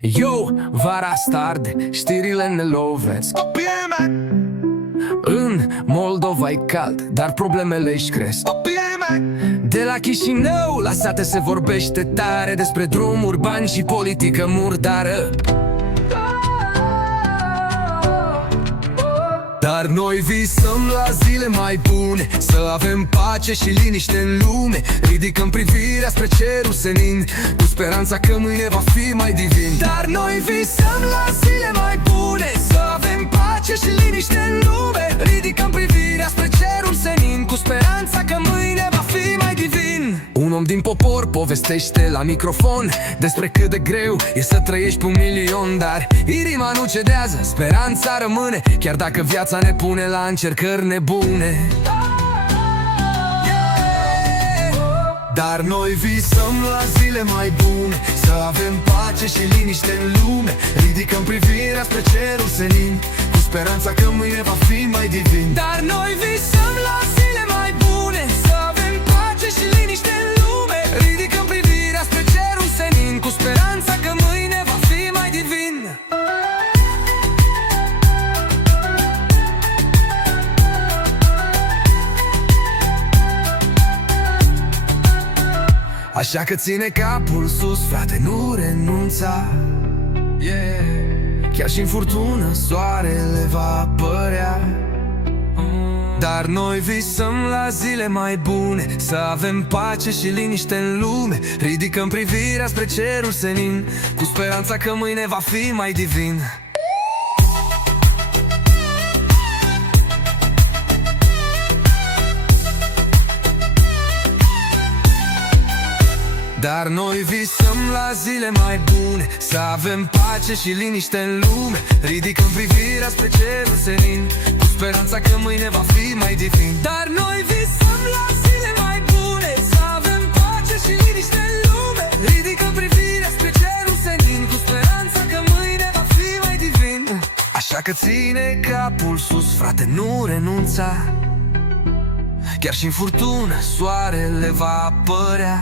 Yo, vara asta arde, știrile ne lovesc. În Moldova e cald, dar problemele își cresc. De la Chișinău la sate se vorbește tare despre drumuri, bani și politică murdară. Dar noi visăm la zile mai bune, să avem pace și liniște în lume. Ridicăm privirea spre cerul senin, cu speranța că mâine va fi mai divin. Dar noi visăm la zile mai bune, să avem pace și liniște în lume. Ridicăm privirea spre cerul senin, cu speranța că mâine va fi mai divin. Un om din popor povestește la microfon despre cât de greu e să trăiești pe 1.000.000. Dar inima nu cedează, speranța rămâne, chiar dacă viața ne pune la încercări nebune. Dar noi visăm la zile mai bune, să avem pace și liniște în lume. Ridicăm privirea spre cerul senin, cu speranța că mâine va fi mai divin. Dar noi visăm la zile mai bune, să avem pace și liniște în lume. Ridicăm privirea spre cerul senin, cu speranța că mâine va fi mai divin. Așa că ține capul sus, frate, nu renunța, chiar și în furtună soarele va apărea. Dar noi visăm la zile mai bune, să avem pace și liniște în lume. Ridicăm privirea spre cerul senin, cu speranța că mâine va fi mai divin. Dar noi visăm la zile mai bune, să avem pace și liniște în lume. Ridicăm privirea spre cerul senin, cu speranța că mâine va fi mai divin. Dar noi visăm la zile mai bune, să avem pace și liniște în lume. Ridicăm privirea spre cerul senin, cu speranța că mâine va fi mai divin. Așa că ține capul sus, frate, nu renunța, chiar și în furtună soarele va apărea.